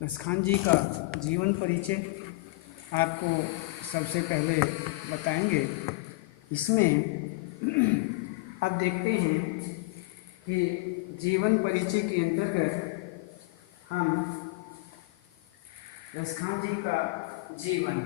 रसखान जी का जीवन परिचय आपको सबसे पहले बताएंगे। इसमें आप देखते हैं कि जीवन परिचय के अंतर्गत हम रसखान जी का जीवन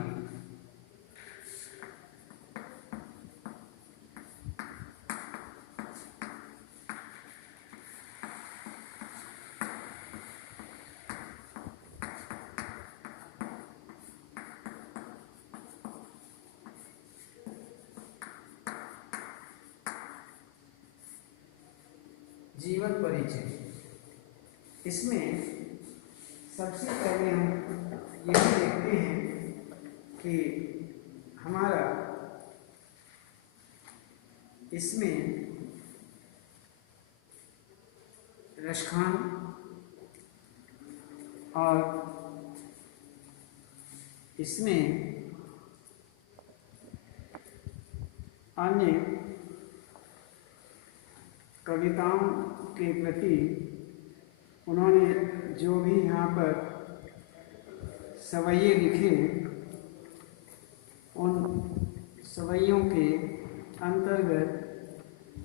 जीवन परिचय, इसमें सबसे पहले हम यही देखते हैं कि हमारा इसमें रसखान और इसमें अन्य कविताओं के प्रति उन्होंने जो भी यहाँ पर सवैये लिखे, उन सवैयों के अंतर्गत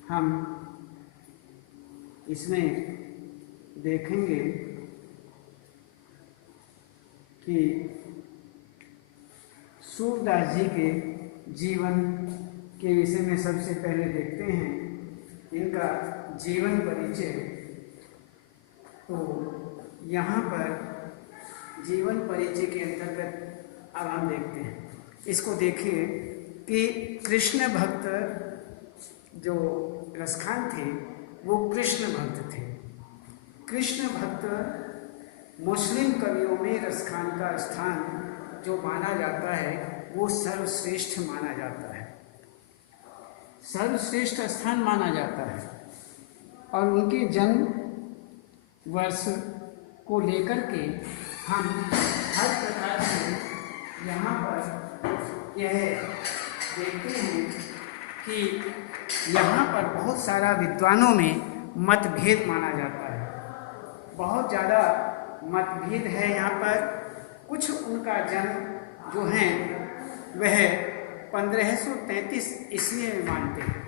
हम इसमें देखेंगे कि सूरदास जी के जीवन के विषय में सबसे पहले देखते हैं इनका जीवन परिचय। तो यहाँ पर जीवन परिचय के अंतर्गत अब हम देखते हैं, इसको देखिए कि कृष्ण भक्त जो रसखान थे वो कृष्ण भक्त थे। कृष्ण भक्त मुस्लिम कवियों में रसखान का स्थान जो माना जाता है वो सर्वश्रेष्ठ माना जाता है, सर्वश्रेष्ठ स्थान माना जाता है। और उनके जन्म वर्ष को लेकर के हम हर प्रकार से यहाँ पर यह देखते हैं कि यहाँ पर बहुत सारा विद्वानों में मतभेद माना जाता है, बहुत ज़्यादा मतभेद है यहाँ पर। कुछ उनका जन्म जो है वह 1533 ईस्वी में मानते हैं,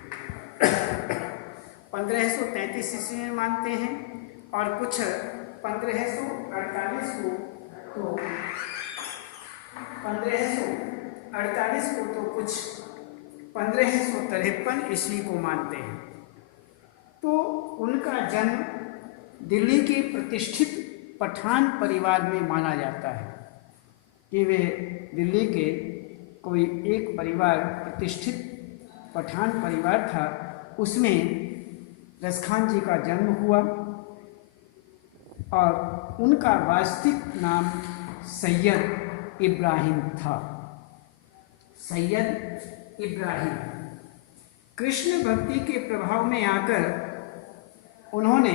1533 ईस्वी में मानते हैं, और कुछ 1548 को तो 1548 को तो कुछ 1553 ईस्वी को मानते हैं। तो उनका जन्म दिल्ली के प्रतिष्ठित पठान परिवार में माना जाता है कि वे दिल्ली के कोई एक परिवार, प्रतिष्ठित पठान परिवार था, उसमें रसखान जी का जन्म हुआ और उनका वास्तविक नाम सैयद इब्राहिम था। सैयद इब्राहिम कृष्ण भक्ति के प्रभाव में आकर उन्होंने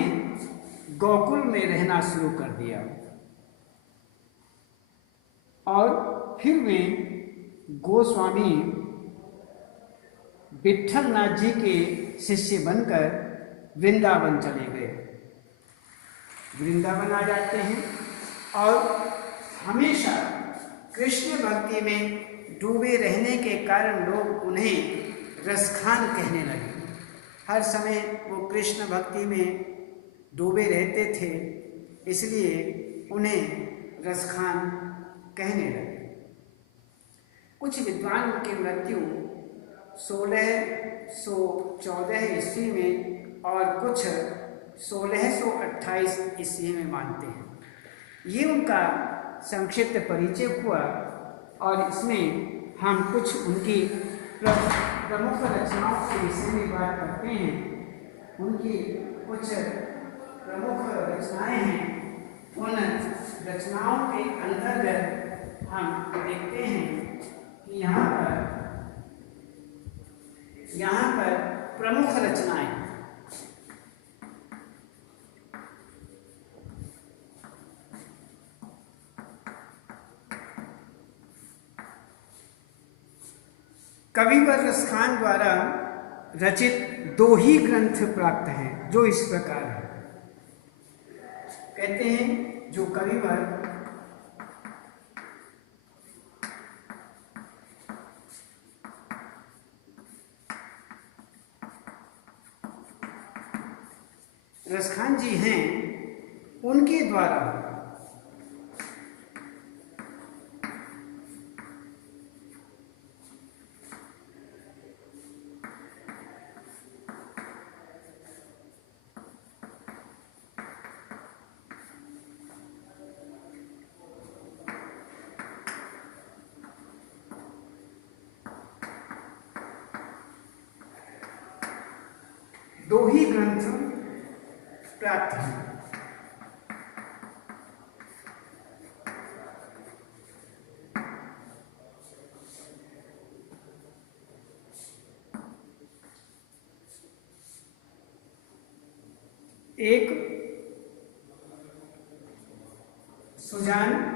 गोकुल में रहना शुरू कर दिया और फिर वे गोस्वामी विट्ठलनाथ जी के शिष्य बनकर वृंदावन चले गए। वृंदावन आ जाते हैं और हमेशा कृष्ण भक्ति में डूबे रहने के कारण लोग उन्हें रसखान कहने लगे। हर समय वो कृष्ण भक्ति में डूबे रहते थे, इसलिए उन्हें रसखान कहने लगे। कुछ विद्वान की मृत्यु 1614 ईस्वी में और कुछ 1628 ईस्वी में मानते हैं। ये उनका संक्षिप्त परिचय हुआ और इसमें हम कुछ उनकी प्रमुख रचनाओं के विषय में बात करते हैं। उनकी कुछ प्रमुख रचनाएं हैं, उन रचनाओं के अंतर्गत हम देखते हैं कि यहाँ पर प्रमुख रचनाएं कविवर रसखान द्वारा रचित 2 ही ग्रंथ प्राप्त हैं, जो इस प्रकार है। कहते हैं जो कविवर उनके द्वारा दो ही ग्रंथ प्राप्त हैं। एक सुजान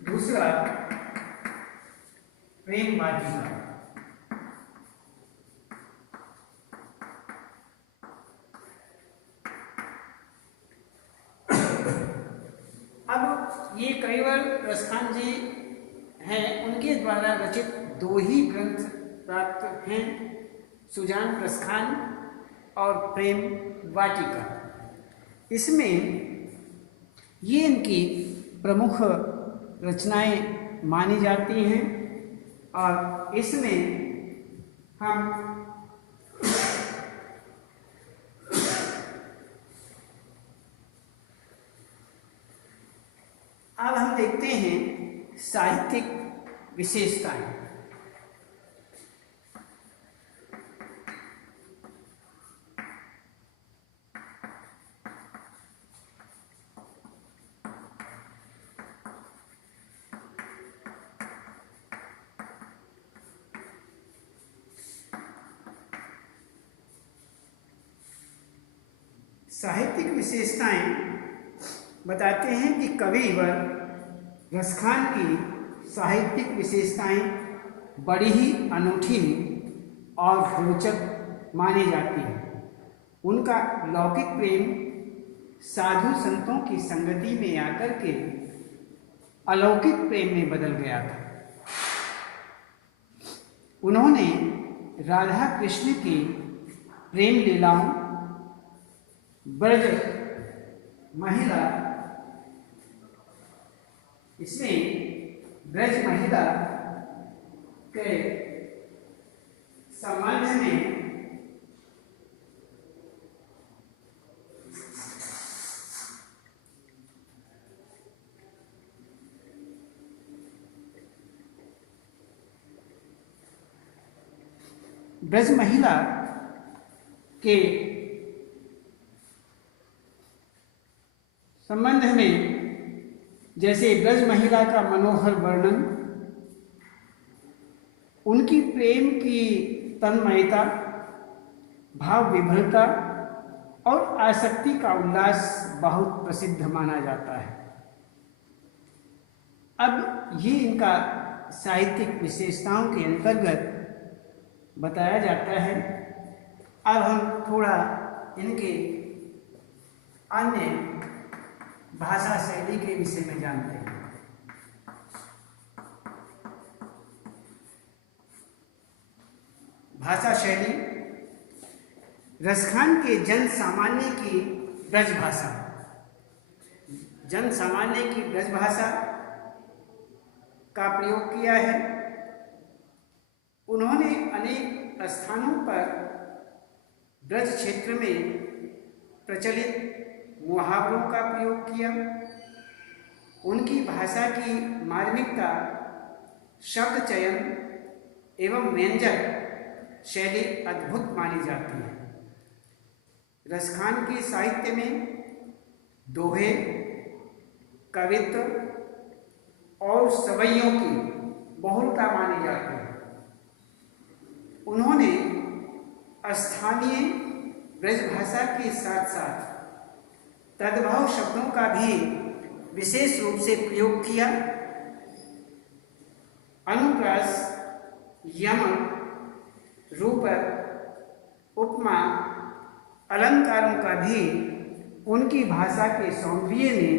दूसरा प्रेम वाटिका। अब ये कविवर प्रस्थान जी हैं, उनके द्वारा रचित दो ही ग्रंथ प्राप्त हैं, सुजान प्रस्थान और प्रेम वाटिका। इसमें ये इनकी प्रमुख रचनाएं मानी जाती हैं और इसमें हम अब हम देखते हैं साहित्यिक विशेषताएं। साहित्यिक विशेषताएं बताते हैं कि कविवर रसखान की साहित्यिक विशेषताएं बड़ी ही अनूठी और रोचक मानी जाती हैं। उनका लौकिक प्रेम साधु संतों की संगति में आकर के अलौकिक प्रेम में बदल गया था। उन्होंने राधा कृष्ण की प्रेम लीलाओं, ब्रज महिला, इसमें ब्रज महिला के संबंध में ब्रज महिला के संबंध में, जैसे ब्रज महिला का मनोहर वर्णन, उनकी प्रेम की तन्मयता, भाव विभलता और आसक्ति का उल्लास बहुत प्रसिद्ध माना जाता है। अब ये इनका साहित्यिक विशेषताओं के अंतर्गत बताया जाता है। अब हम थोड़ा इनके अन्य भाषा शैली के विषय में जानते हैं। भाषा शैली, रसखान के जन सामान्य की ब्रज भाषा, जन सामान्य की ब्रज भाषा का प्रयोग किया है। उन्होंने अनेक स्थानों पर ब्रज क्षेत्र में प्रचलित मुहावरों का प्रयोग किया। उनकी भाषा की मार्मिकता, शब्द चयन एवं व्यंजक शैली अद्भुत मानी जाती है। रसखान के साहित्य में दोहे, कवित्व और सवैयों की बहुलता मानी जाती है। उन्होंने स्थानीय ब्रज भाषा के साथ साथ तद्भव शब्दों का भी विशेष रूप से प्रयोग किया। अनुप्रास, यमन, रूपक, उपमा, अलंकारों का भी उनकी भाषा के सौंदर्य ने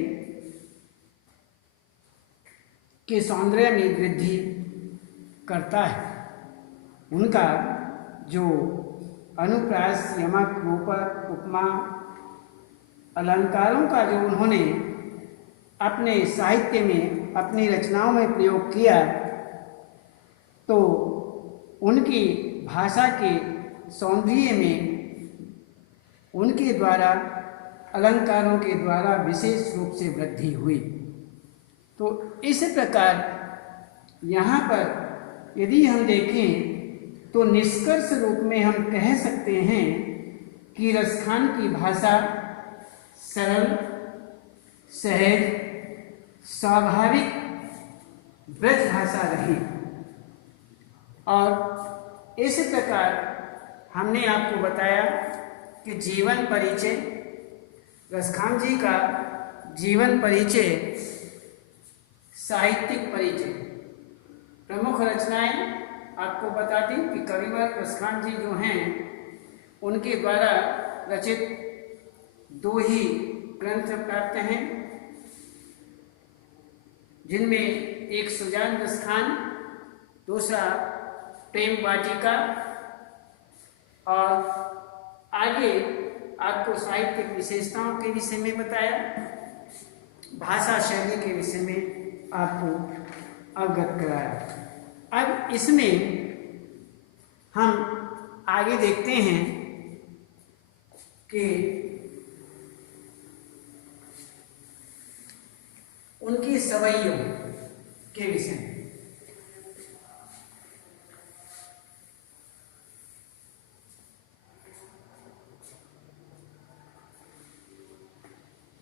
के सौंदर्य में वृद्धि करता है। उनका जो अनुप्रास, यमक, रूपक, उपमा, अलंकारों का जो उन्होंने अपने साहित्य में, अपनी रचनाओं में प्रयोग किया, तो उनकी भाषा के सौंदर्य में उनके द्वारा, अलंकारों के द्वारा विशेष रूप से वृद्धि हुई। तो इस प्रकार यहाँ पर यदि हम देखें तो निष्कर्ष रूप में हम कह सकते हैं कि रसखान की भाषा सरल, सहज, स्वाभाविक ब्रज भाषा रही। और इस प्रकार हमने आपको बताया कि जीवन परिचय, रसखान जी का जीवन परिचय, साहित्यिक परिचय, प्रमुख रचनाएं आपको बता दी कि कविवर रसखान जी जो हैं उनके द्वारा रचित 2 ही ग्रंथ प्राप्त हैं, जिनमें एक सुजान रसखान, दूसरा प्रेम वाटिका, और आगे आपको साहित्यिक विशेषताओं के विषय में बताया, भाषा शैली के विषय में आपको अवगत कराया। अब इसमें हम आगे देखते हैं कि उनकी सवैयों के विषय में।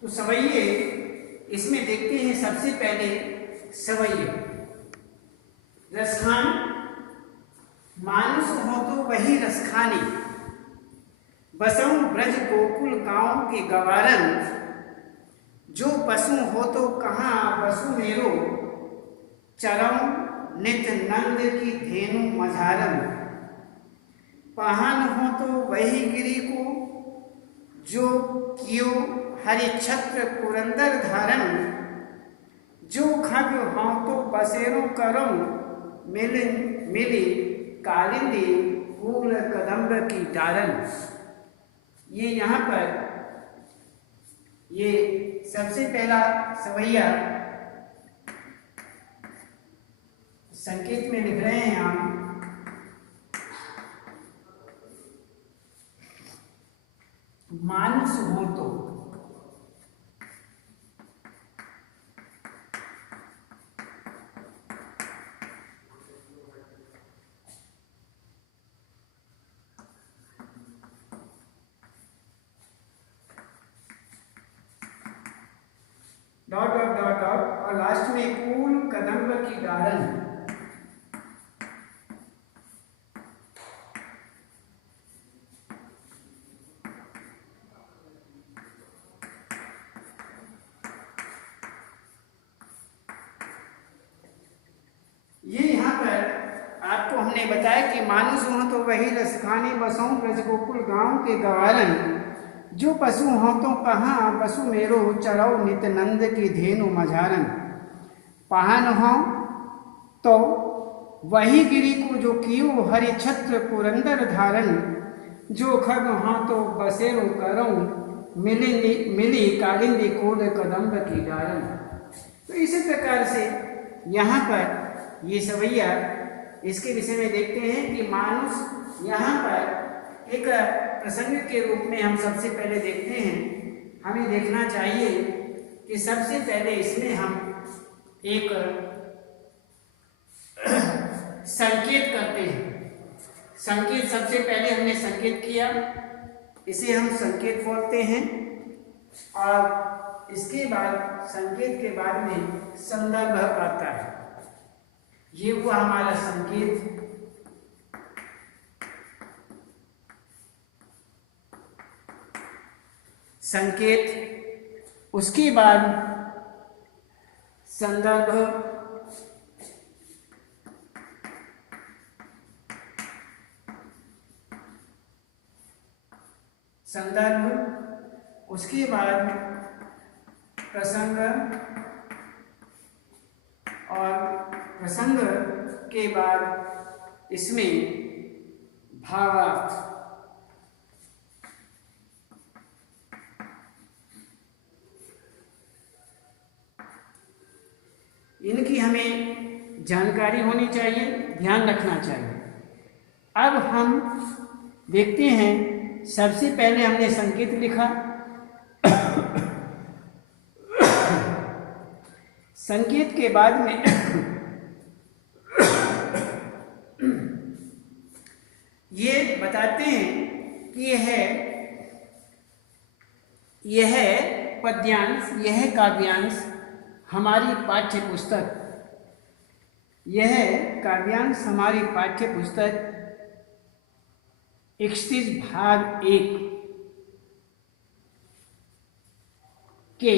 तो सवैये इसमें देखते हैं, सबसे पहले सवैये। रसखान, मानुष हो तो वही रसखानी, बसऊं ब्रज गोकुल गांव के गवारन, जो पशु हो तो कहाँ बसु मेरो, चरऊं नित नंद की धेनु मझारन, पहान हो तो वही गिरी को, जो कियो हरि छत्र पुरंदर धारण, जो खग हों तो बसेरो करूं, मिली कालिंदी फूल कदम्ब की डारन। ये यहाँ पर ये सबसे पहला सवैया संकेत में लिख रहे हैं हम, मानुष हो तो। डॉट डॉट डॉट डॉट और लास्ट में फूल कदम्ब की डारन। ये यहाँ पर आपको हमने बताया कि मानुष हो तो वही रसखानी, बसों ब्रज गोकुल गांव के गवारन, जो पशु हों तो कहाँ पशु मेरो, चरऊ नित नंद की धेनु मझारन, पहान हो तो वही गिरी को, जो कियो हरि छत्र पुरंदर धारण, जो खग हों तो बसेरो करऊं, मिली कालिंदी कोड कदम्ब की डारन। तो इसी प्रकार से यहाँ पर ये सवैया, इसके विषय में देखते हैं कि मानुष यहाँ पर एक प्रसंग के रूप में हम सबसे पहले देखते हैं। हमें देखना चाहिए कि सबसे पहले इसमें हम एक संकेत करते हैं। संकेत सबसे पहले हमने संकेत किया, इसे हम संकेत बोलते हैं, और इसके बाद संकेत के बाद में संदर्भ आता है। ये हुआ हमारा संकेत। संकेत, उसके बाद संदर्भ, संदर्भ, उसके बाद प्रसंग, और प्रसंग के बाद इसमें भावार्थ। इनकी हमें जानकारी होनी चाहिए, ध्यान रखना चाहिए। अब हम देखते हैं, सबसे पहले हमने संकेत लिखा। संकेत के बाद में ये बताते हैं कि यह पद्यांश, यह काव्यांश हमारी पाठ्य पुस्तक, यह काव्यांश हमारी पाठ्य पुस्तक 31 भाग 1 के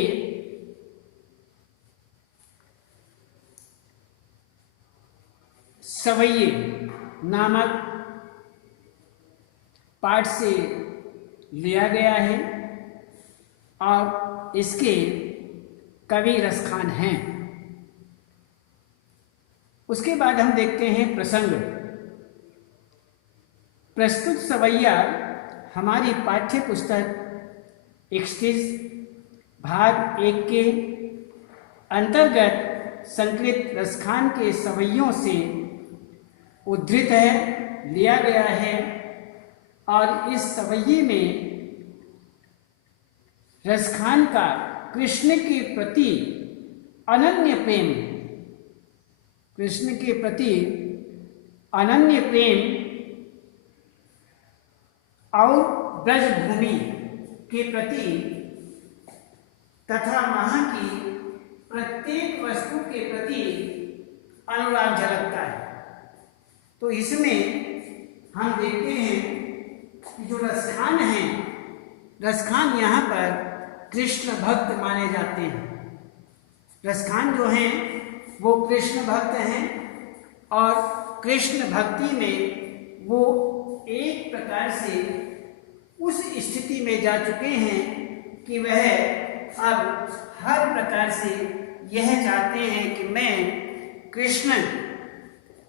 सवैये नामक पाठ से लिया गया है और इसके कवि रसखान हैं। उसके बाद हम देखते हैं प्रसंग। प्रस्तुत सवैया हमारी पाठ्य पुस्तक 31 भाग 1 के अंतर्गत संकलित रसखान के सवैयों से उद्धृत है, लिया गया है। और इस सवैये में रसखान का कृष्ण के प्रति अनन्य प्रेम, कृष्ण के प्रति अनन्य प्रेम और ब्रजभूमि के प्रति तथा वहाँ की प्रत्येक वस्तु के प्रति अनुराग झलकता है। तो इसमें हम देखते हैं कि जो रसखान हैं, रसखान यहाँ पर कृष्ण भक्त माने जाते हैं। रसखान जो हैं वो कृष्ण भक्त हैं और कृष्ण भक्ति में वो एक प्रकार से उस स्थिति में जा चुके हैं कि वह अब हर प्रकार से यह चाहते हैं कि मैं कृष्ण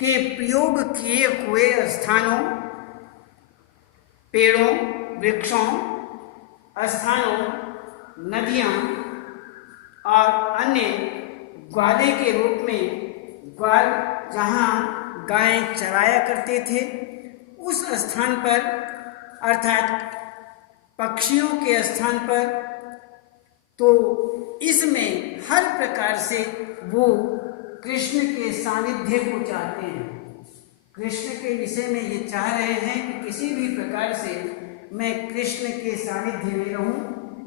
के प्रयोग किए हुए स्थानों, पेड़ों, वृक्षों, स्थानों, नदियाँ और अन्य ग्वाले के रूप में, ग्वाल जहाँ गायें चराया करते थे उस स्थान पर, अर्थात पक्षियों के स्थान पर, तो इसमें हर प्रकार से वो कृष्ण के सानिध्य को चाहते हैं। कृष्ण के विषय में ये चाह रहे हैं कि किसी भी प्रकार से मैं कृष्ण के सानिध्य में रहूं,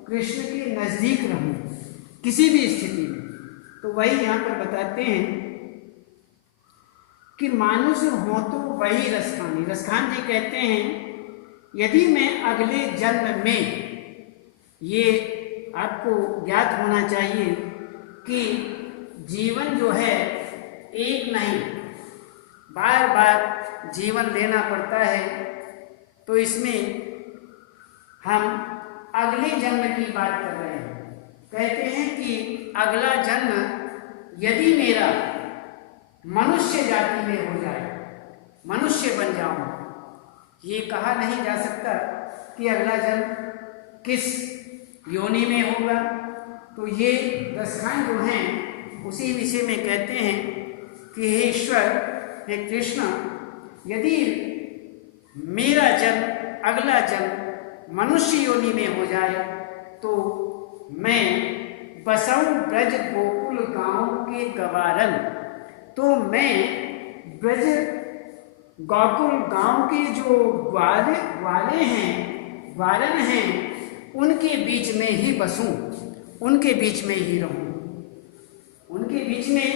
कृष्ण के नज़दीक रहूं किसी भी स्थिति में। तो वही यहाँ पर बताते हैं कि मानुष हो तो वही रसखानी। रसखान जी कहते हैं यदि मैं अगले जन्म में, ये आपको ज्ञात होना चाहिए कि जीवन जो है एक नहीं, बार बार जीवन लेना पड़ता है। तो इसमें हम अगले जन्म की बात कर रहे हैं। कहते हैं कि अगला जन्म यदि मेरा मनुष्य जाति में हो जाए, मनुष्य बन जाऊं, ये कहा नहीं जा सकता कि अगला जन्म किस योनि में होगा। तो ये रसखान जो हैं उसी विषय में कहते हैं कि हे ईश्वर, हे कृष्ण, यदि मेरा जन्म, अगला जन्म मनुष्य योनि में हो जाए तो मैं बसऊं ब्रज गोकुल गांव के गवारन, तो मैं ब्रज गोकुल गांव के जो ग्वाले हैं, ग्वारन हैं, उनके बीच में ही बसूं, उनके बीच में ही रहूं, उनके बीच में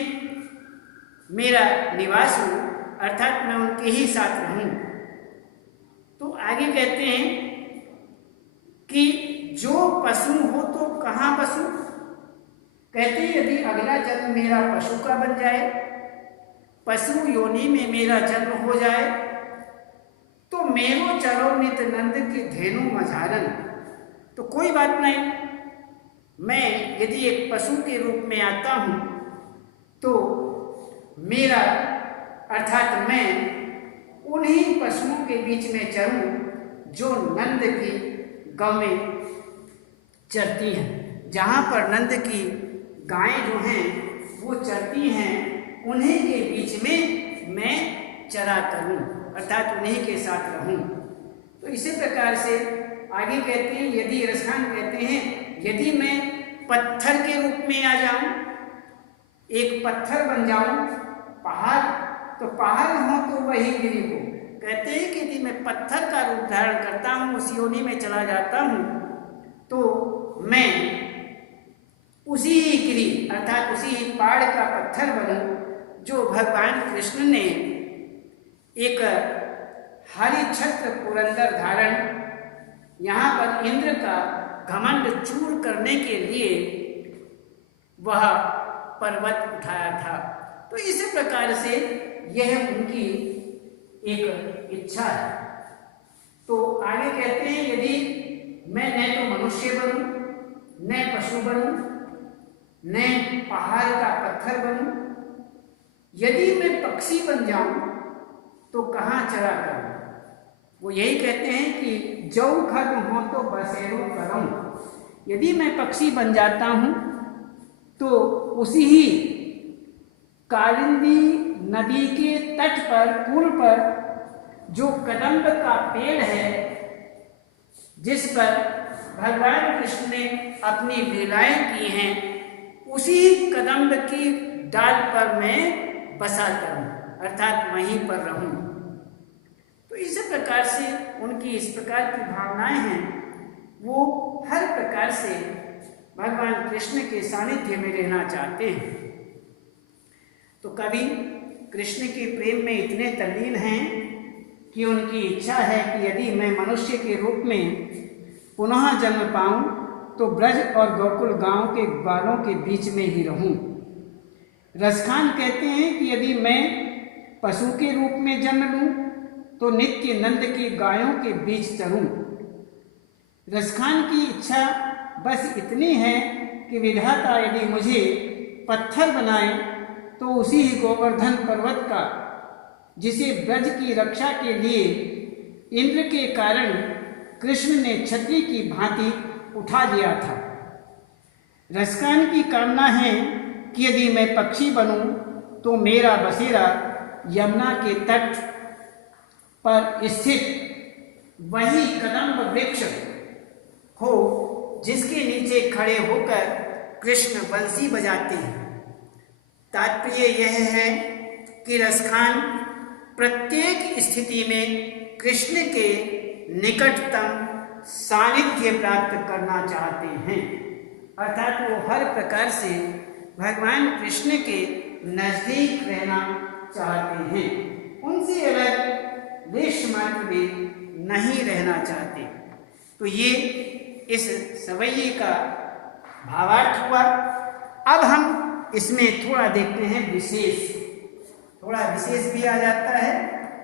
मेरा निवास हो, अर्थात मैं उनके ही साथ रहूं। तो आगे कहते हैं कि जो पशु हो तो कहाँ पशु? कहते हैं यदि अगला जन्म मेरा पशु का बन जाए, पशु योनि में मेरा जन्म हो जाए, तो मेरो चरो नित नंद के धेनु मझारन, तो कोई बात नहीं। मैं यदि एक पशु के रूप में आता हूँ तो मेरा अर्थात मैं उन्हीं पशुओं के बीच में चरूं जो नंद की गौ में चरती हैं। जहाँ पर नंद की गायें जो हैं वो चरती हैं, उन्हीं के बीच में मैं चरा करूं, अर्थात उन्हीं के साथ रहूं। तो इसी प्रकार से आगे कहते हैं, यदि रसखान कहते हैं यदि मैं पत्थर के रूप में आ जाऊं, एक पत्थर बन जाऊं, पहाड़, तो पहाड़ हो तो वही गिरी हो। कहते हैं कि यदि मैं पत्थर का रूप धारण करता हूं, उस योनि में चला जाता हूं, तो मैं उसी गिरी अर्थात उसी पहाड़ का पत्थर बनूं जो भगवान कृष्ण ने एक हरि छत्र पुरंदर धारण यहाँ पर इंद्र का घमंड चूर करने के लिए वह पर्वत उठाया था। तो इसी प्रकार से यह उनकी एक इच्छा है। तो आगे कहते हैं यदि मैं न तो मनुष्य बनूं, न पशु बनूं, न पहाड़ का पत्थर बनूं, यदि मैं पक्षी बन जाऊं तो कहाँ चरा करूं। वो यही कहते हैं कि जौ खग हो तो बसेरो करूं। यदि मैं पक्षी बन जाता हूं तो उसी ही कालिंदी नदी के तट पर, पुल पर जो कदम्ब का पेड़ है, जिस पर भगवान कृष्ण ने अपनी लीलाएं की हैं, उसी कदम्ब की डाल पर मैं बसा करूं, अर्थात वहीं पर रहूं। तो इसी प्रकार से उनकी इस प्रकार की भावनाएं हैं। वो हर प्रकार से भगवान कृष्ण के सानिध्य में रहना चाहते हैं। तो कवि कृष्ण के प्रेम में इतने तल्लीन हैं कि उनकी इच्छा है कि यदि मैं मनुष्य के रूप में पुनः जन्म पाऊं तो ब्रज और गोकुल गांव के ग्वालों के बीच में ही रहूं। रसखान कहते हैं कि यदि मैं पशु के रूप में जन्म लूं तो नित्य नंद की गायों के बीच चरूं। रसखान की इच्छा बस इतनी है कि विधाता यदि मुझे पत्थर बनाए तो उसी ही गोवर्धन पर्वत का, जिसे ब्रज की रक्षा के लिए इंद्र के कारण कृष्ण ने छतरी की भांति उठा लिया था। रसखान की कामना है कि यदि मैं पक्षी बनूं तो मेरा बसेरा यमुना के तट पर स्थित वही कदम्ब वृक्ष हो जिसके नीचे खड़े होकर कृष्ण बंसी बजाते हैं। तात्पर्य यह है कि रसखान प्रत्येक स्थिति में कृष्ण के निकटतम सानिध्य प्राप्त करना चाहते हैं, अर्थात वो हर प्रकार से भगवान कृष्ण के नजदीक रहना चाहते हैं, उनसे अलग लेश मात्र भी नहीं रहना चाहते। तो ये इस सवैये का भावार्थ हुआ। अब हम इसमें थोड़ा देखते हैं विशेष, थोड़ा विशेष भी आ जाता है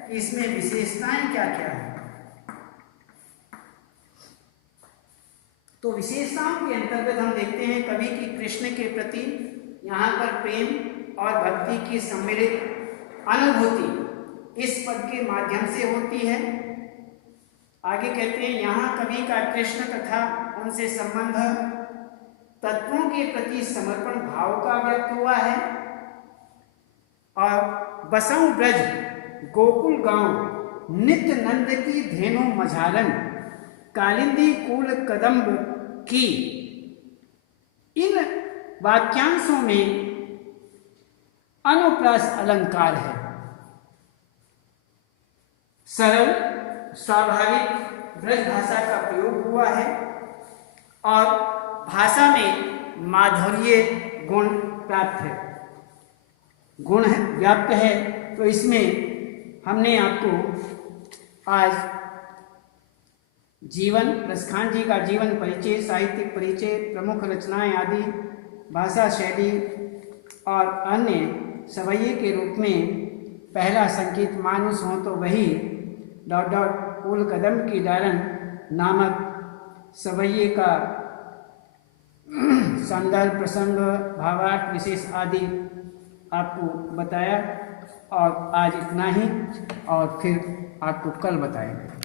कि इसमें विशेषताएं क्या क्या है। तो विशेषताओं के अंतर्गत हम देखते हैं कवि की कृष्ण के प्रति यहाँ पर प्रेम और भक्ति की सम्मिलित अनुभूति इस पद के माध्यम से होती है। आगे कहते हैं यहाँ कवि का कृष्ण तथा उनसे संबंध तत्वों के प्रति समर्पण भाव का व्यक्त हुआ है। और बसऊ ब्रज गोकुल गांव नित्य नंद की धेनु मझारन कालिंदी कुल कदम्ब की, इन वाक्यांशों में अनुप्रास अलंकार है। सरल स्वाभाविक ब्रज भाषा का प्रयोग हुआ है और भाषा में माधुर्य गुण प्राप्त है, गुण व्याप्त है। तो इसमें हमने आपको आज जीवन, रसखान जी का जीवन परिचय, साहित्यिक परिचय, प्रमुख रचनाएं आदि, भाषा शैली और अन्य सवैये के रूप में पहला संकेत मानुस हो तो वही ... कुल कदम की डालन नामक सवैये का संदर्भ, प्रसंग, भावार्थ, विशेष आदि आपको बताया और आज इतना ही, और फिर आपको कल बताएंगे।